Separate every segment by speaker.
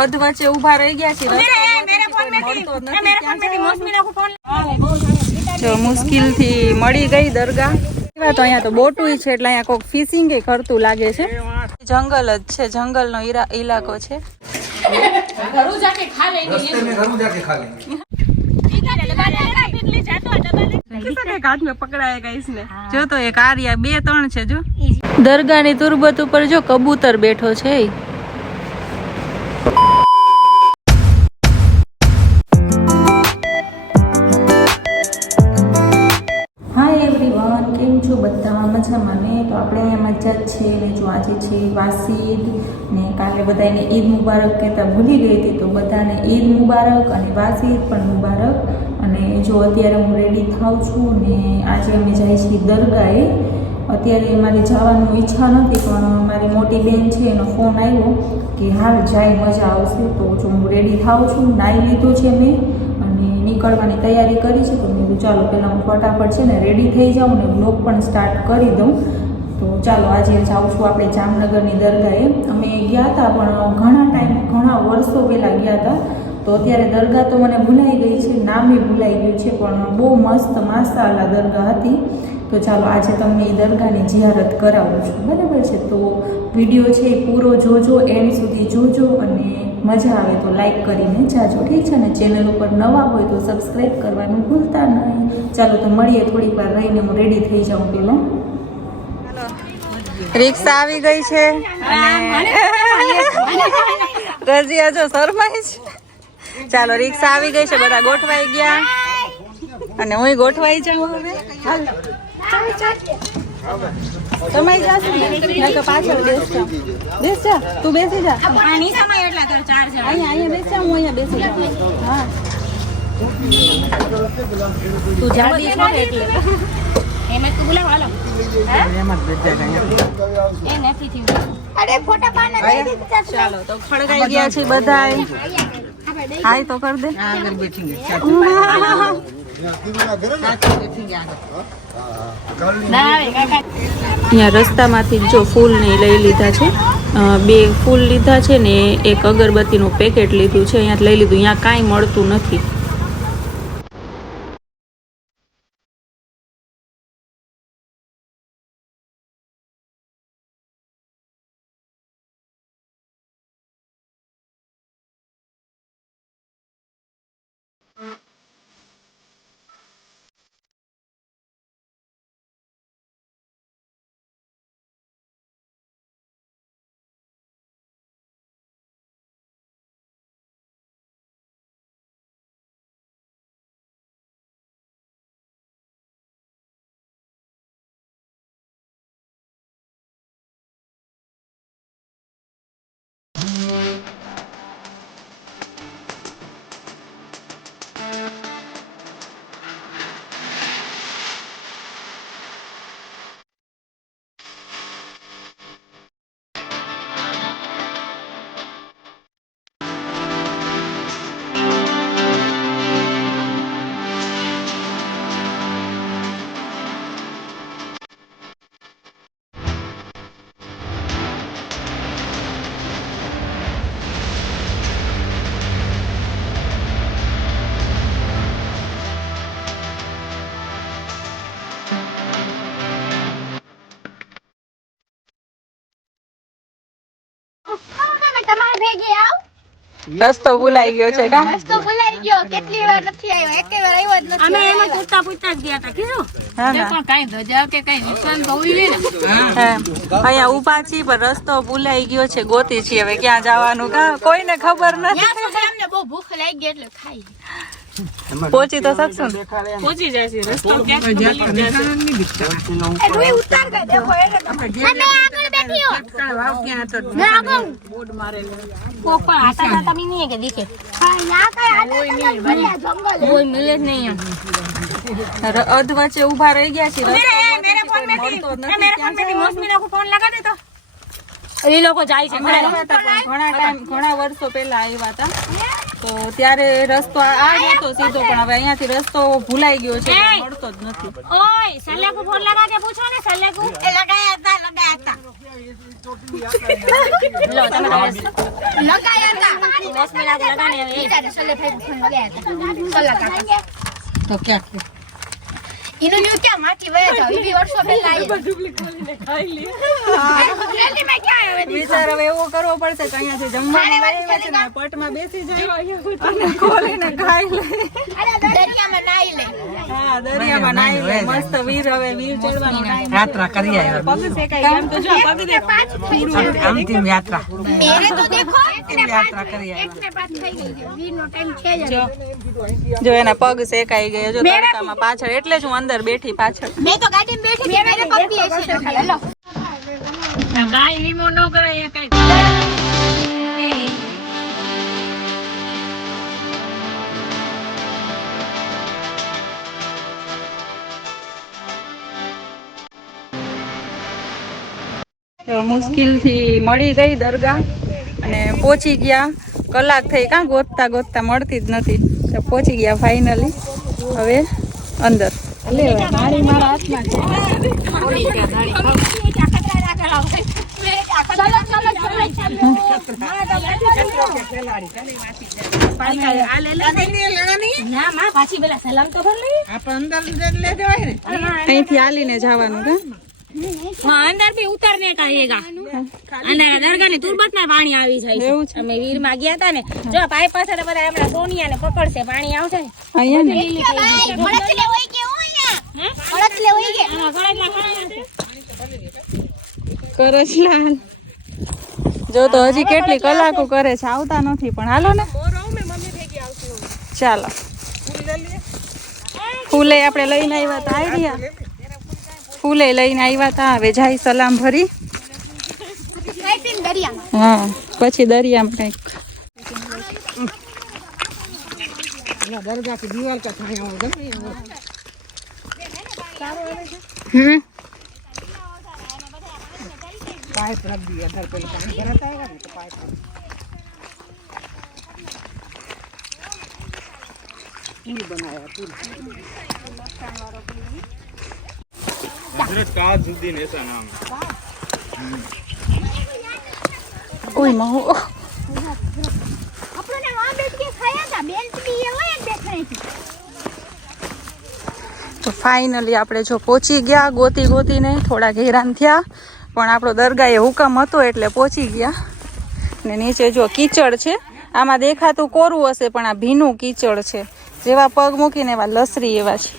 Speaker 1: અર્ધ વચ્ચે ઊભા રહી ગયા છે જો મુશ્કેલથી મળી ગઈ દરગાહ. તો અહીંયા તો બોટુય છે એટલે અહીંયા કોઈક ફિશિંગ કરતું લાગે છે. જંગલ જ છે જંગલનો ઇલાકો છે. જો તો એક આર્યા બે ત્રણ છે જો. દરગાહની તુર્બત ઉપર જો કબૂતર બેઠો છે જો છે વાસી વાસીદ ને કાલે બધાને ઈદ મુબારક કહેતા ભૂલી ગઈ હતી, તો બધાને ઈદ મુબારક અને વાસીદ પણ મુબારક. અને જો અત્યારે હું રેડી થાઉં છું ને આજે અમે જાય છીએ દરગાહે, અત્યારે મારી જવાનું ઈચ્છા નથી, પણ મારી મોટી બેન છે, એનો ફોન આવ્યો કે હાલ જાય, મજા આવશે. તો જો હું રેડી થાઉં છું નાહી લીધું છે મેં અને નીકળવાની તૈયારી કરી છે, તો મેં ચાલો, પહેલાં હું ફટાફટ છે ને રેડી થઈ જાઉં ને બ્લોગ પણ સ્ટાર્ટ કરી દઉં. ચાલો, આજે જાઉં છું આપણે જામનગરની દરગાહે. અમે ગયા હતા, પણ ઘણા ટાઈમ, ઘણા વર્ષો પહેલાં ગયા હતા. તો અત્યારે દરગાહ તો મને ભૂલાઈ ગઈ છે, નામે ભૂલાઈ ગયું છે, પણ બહુ મસ્ત માસાલા દરગાહ હતી. તો ચાલો, આજે તમને એ દરગાહની જિયારત કરાવું છું. બરાબર છે? તો વીડિયો છે એ પૂરો જોજો, એન્ડ સુધી જોજો અને મજા આવે તો લાઈક કરીને જાજો, ઠીક છે? ને ચેનલ ઉપર નવા હોય તો સબસ્ક્રાઈબ કરવાનું ભૂલતા નહીં. ચાલો, તો મળીએ થોડીક વાર રહીને, હું રેડી થઈ જાઉં પેલો. રિક્ષા આવી ગઈ છે. રજીયા જો શરમાઈ છે. ચાલો, રિક્ષા આવી ગઈ છે, બધા ગોઠવાઈ ગયા. અને હું ગોઠવાઈ જાઉં હવે. તમે જાશો પાછળ બેસ જા બેસ જા, તું બેસી જા. બેસ હું અહીંયા બેસી જાઉં. હા. તું જાડી છો ને એટલે ચાલો તો ખડગાઈ ગયા છે બધા. હાય તો કર દે. અહીંયા રસ્તામાંથી જો ફૂલ ને લઈ લીધા છે. બે ફૂલ લીધા છે ને એક અગરબત્તીનું પેકેટ લીધું છે. અહીંયા લઈ લીધું. અહીંયા કાંઈ મળતું નથી.
Speaker 2: Mm-hmm.
Speaker 1: રસ્તો ભૂલાઈ ગયો છે કા?
Speaker 2: તો ભૂલાઈ ગયો. કેટલી વાર નથી આવ્યો? એક વાર આવ્યો જ નથી
Speaker 3: અમે એમાં પૂછતા પૂછતા જ ગયા હતા કીધું? પણ કાંઈ ધજા કે કાંઈ નિશાન તો હોય ને.
Speaker 1: અહીંયા ઊભા છીએ પણ રસ્તો ભૂલાઈ ગયો છે ગોતી છીએ. હવે ક્યાં જવાનું કા? કોઈને ખબર નથી.
Speaker 2: બહુ ભૂખ લાગી એટલે ખાઈ
Speaker 1: પહોંચી તો શકશો ને?
Speaker 3: પહોંચી જશે રસ્તો ક્યાંક મળી જશે.
Speaker 2: એ રૂઈ ઉતાર કે દેખો એટલે તમે અમે આગળ બેઠી હો. મેં આગળ.
Speaker 3: કોક પણ આતા આટા બી નહીં કે દીકે
Speaker 2: હા યા કઈ આટલા ભર્યા જંગલ.
Speaker 3: કોઈ મિલે જ નહીં
Speaker 1: અધ વચ્ચે ઊભા રહી ગયા છે મેરે
Speaker 3: મેરે ફોન
Speaker 1: નથી.
Speaker 3: મેરે ફોન મેથી મોસમી નો ફોન લગા દે તો? એ લોકો જાય છે
Speaker 1: ઘણા ટાઈમ ઘણા વર્ષો પહેલા આવ્યા હતા. તો ત્યારે રસ્તો આ હતો સીધો પણ હવે અહીંયાથી રસ્તો ભૂલાઈ ગયો છે મળતો જ નથી.
Speaker 3: ઓય સલ્લાકુ ફોન લગા કે પૂછો ને સલ્લાકુ
Speaker 2: એ લગાયા હતા લગાયા હતા.
Speaker 3: લો તમે તો
Speaker 2: લગાયા હતા. તો ક્યાં
Speaker 3: ન્યુ ક્યાં? માટી વયા જાવ. વર્ષો પહેલા મેં ક્યાં
Speaker 1: વિચાર હવે એવો કરવો પડશે કે અહીંયાથી જમવાનું લાવ્યા છે ને પટમાં બેસી જાય. અને ખોલીને ખાઈ લે.
Speaker 3: દરિયામાં નાઈ લે.
Speaker 1: હા દરિયામાં નાઈ લે. મસ્ત વીર હવે વીર ચડવાનો time
Speaker 4: યાત્રા કરી આવ્યા.
Speaker 1: પગ શેકાય એમ તો જો પગ દેખો
Speaker 4: આમથી યાત્રા.
Speaker 3: મેરે તો દેખો એકને
Speaker 4: યાત્રા
Speaker 3: પાંચ
Speaker 4: કરી
Speaker 3: એકને પાંચ થઈ ગઈ વીરનો ટાઈમ છે જ
Speaker 1: જો. એના પગ શેકાઈ ગયો. જો તડકામાં પાછળ એટલે જ હું અંદર બેઠી પાછળ.
Speaker 3: મેં તો ગાડીમાં બેઠી મેરે પગ બી હેલો
Speaker 1: તો મુશ્કેલથી મળી ગઈ દરગાહ અને પહોંચી ગયા. કલાક થઈ કાં ગોતતા ગોતતા મળતી જ નથી. તો પહોંચી ગયા ફાઇનલી હવે અંદર. મારી મારા હાથમાં અહીંથી
Speaker 5: પાણી આવી જાય
Speaker 1: એવું
Speaker 5: અમે વીરમાં ગયા હતા ને? જો પાઈ પાસે બધા હમણાં સોનિયા ને પકડશે પાણી આવશે
Speaker 1: અહીંયા કરજલાલ. જો તો હજી કેટલી કલાકો કરે છે આવતા નથી પણ હાલો ને. ચાલો. ફૂલે આપણે લઈને આવ્યા હતા આઈડિયા ફૂલે લઈને આવ્યા હતા હવે જાય સલામ ભરી. હા પછી દરિયામાં કંઈક. હમ?
Speaker 2: पाइप रख दिया अंदर पहले पानी भरता है ना तो पाइप रख पुल बनाया पुल
Speaker 6: हजरत ताजुद्दीन ऐसा नाम
Speaker 1: ઓય મહો
Speaker 3: આપણને વહાં બેઠ કે ખાયા હતા બેન્ચ બી એ હોય જ દેખાય છે
Speaker 1: તો ફાઇનલી આપણે જો પહોંચી ગયા ગોતી ગોતીને થોડા હેરાન થયા પણ આપણો દરગાહ એ હુકમ હતો એટલે પહોંચી ગયા. ને નીચે જો કીચડ છે, આમાં દેખાતું કોરું હશે, પણ આ ભીનું કીચડ છે. જેવા પગ મૂકીને એવા લસરી એવા છે.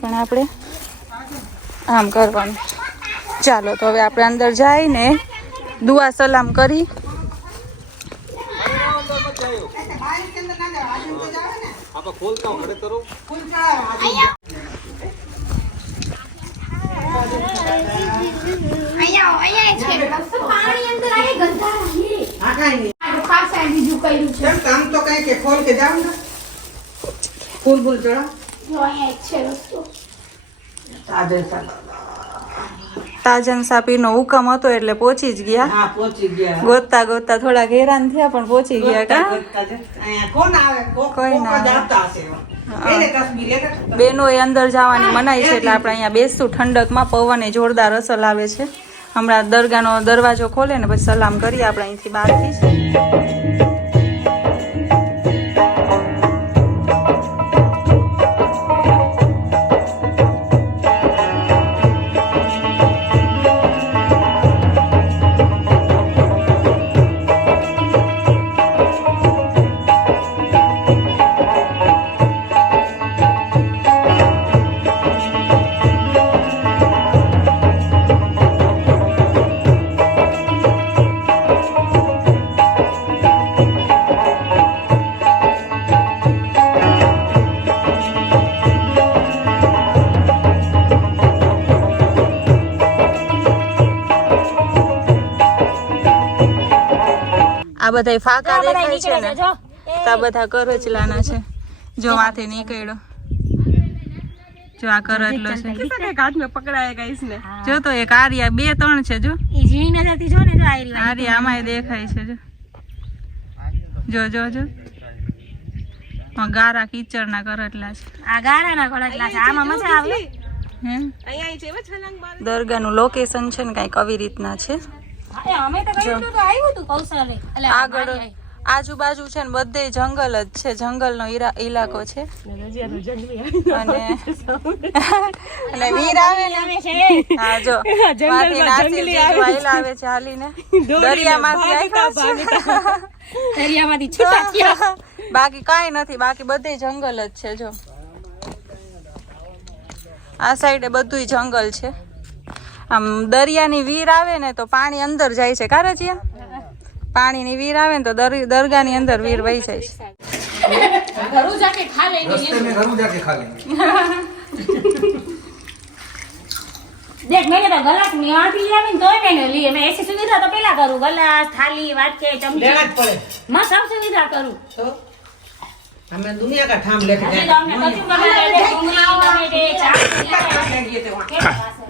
Speaker 1: પણ આપણે આમ કરવાનું. ચાલો, તો હવે આપણે અંદર જઈને દુઆ સલામ કરી.
Speaker 3: અહીંયા અહીંયા છે પાણી અંદર આય ગંધારા
Speaker 2: તાજન સાપી.
Speaker 1: તાજન સાપીનો હુકમ હતો એટલે પહોંચી જ ગયા.
Speaker 2: પહોંચી ગયા.
Speaker 1: ગોતતા ગોતતા થોડા હેરાન થયા પણ પહોંચી ગયા કા? કોણ
Speaker 2: આવે? કોઈ ના જાતા હશે.
Speaker 1: બેનો એ અંદર જવાની મનાઈ છે એટલે આપણે અહીંયા બેસતું ઠંડકમાં પવને જોરદાર અસર આવે છે. હમણાં દરગાહનો દરવાજો ખોલે ને પછી સલામ કરીએ આપણે અહીંથી બહારથી આ બધા ફાકા દેખાય છે ને. આ બધા કરચલાના છે. જો માથે નીકળ્યો. જો આ કરચલો છે. જો તો એક આર્યા બે ત્રણ છે જો.
Speaker 5: ઈ ઝીણી નજરથી જો ને જો આયરી
Speaker 1: આર્યા આમાંય દેખાય છે જો. જો જો જો. ગારા કીચડના કરટલા છે.
Speaker 5: આ ગારાના કડકલા છે. આમાં મજા આવે.
Speaker 1: દરગાહનું લોકેશન છે ને કાંઈક આવી રીતના છે. આગળ આજુબાજુ છે ને બધે જંગલ જ છે જંગલનો ઈરા- ઇલાકો છે. અને અને વીર આવે ને. હા જો. માથી નાસી વાયલ આવે છે. હાલીને. દરિયામાંથી આવ્યા છે.
Speaker 5: દરિયામાંથી છૂટા
Speaker 1: બાકી કાંઈ નથી બાકી બધે જંગલ જ છે જો. આ સાઈડે બધુંય જંગલ છે. આમ દરિયાની વીર આવે ને તો પાણી અંદર જાય છે કારજિયા પાણીની વીર આવે ને તો દર- દરગાહની અંદર વીર વહી જાય છે
Speaker 7: रस्ते में घरों जाके खा लेंगे
Speaker 5: દેખ મેં તો ગલાસ ની આંટી લઈ આવીને તોય મેં નહીં લીધી. મેં એસી સુવિધા તો પેલા કરું ગલાસ થાલી વાટકે ચમચી માં સબ સુવિધા કરું
Speaker 4: हमें दुनिया का ठाम लेके
Speaker 5: હજી તો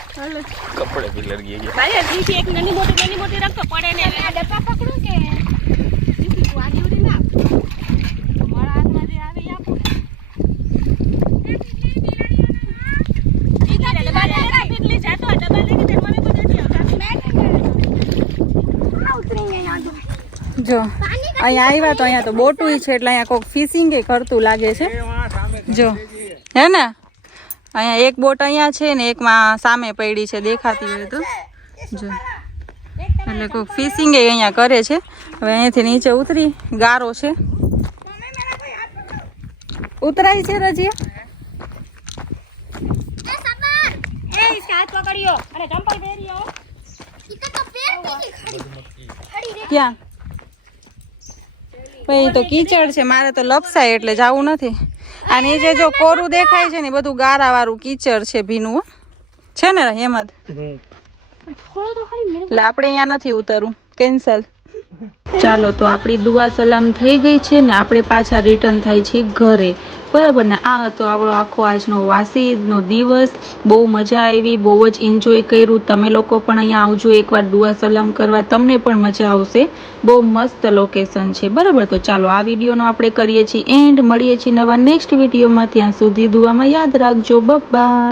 Speaker 6: કપડે ભી લડગી ગયા.
Speaker 5: ભાઈ અજી કે એક નાની મોટી નાની મોટી રંગ પડે ને.
Speaker 3: આ ડબ્બા પકડું કે?
Speaker 5: જીતી તું આ જીવડી ના મારા હાથમાં જે આવે આપો.
Speaker 1: જો. અહીંયા આવ્યા તો અહીંયા તો બોટું છે એટલે અહીંયા કોઈક ફિશિંગ કરતું લાગે છે. જો. હે ને? અહીંયા એક બોટ અહીંયા છે ને એકમાં સામે પડી છે દેખાતી હોય તો. જો. એટલે કોઈ ફિશિંગ અહીંયા કરે છે. હવે અહીંયાથી નીચે ઉતરી ગારો છે. ઉતરાય છે રજીયા? ક્યાં? ભાઈ તો કીચડ છે. મારે તો લપસાય એટલે જવું નથી. આ જે જો કોરું દેખાય છે ને બધું ગારા વાળું કીચડ છે ભીનું છે ને હેમંત? એટલે આપણે અહીંયા નથી ઉતરવું. કેન્સલ. ચાલો, તો આપણી દુઆ સલામ થઈ ગઈ છે ને આપણે પાછા રિટર્ન થાય છે ઘરે. બરાબર ને? આ હતો આપણો આખો આજનો વાસીદનો દિવસ. બહુ મજા આવી, બહુ જ એન્જોય કર્યું. તમે લોકો પણ અહીંયા આવજો, એકવાર દુઆ સલામ કરવા. તમને પણ મજા આવશે. બહુ મસ્ત લોકેશન છે. બરાબર? તો ચાલો, આ વિડીયોનો આપણે કરીએ છીએ એન્ડ મળીએ છીએ નવા નેક્સ્ટ વિડીયોમાં ત્યાં સુધી દુઆમાં યાદ રાખજો. બાય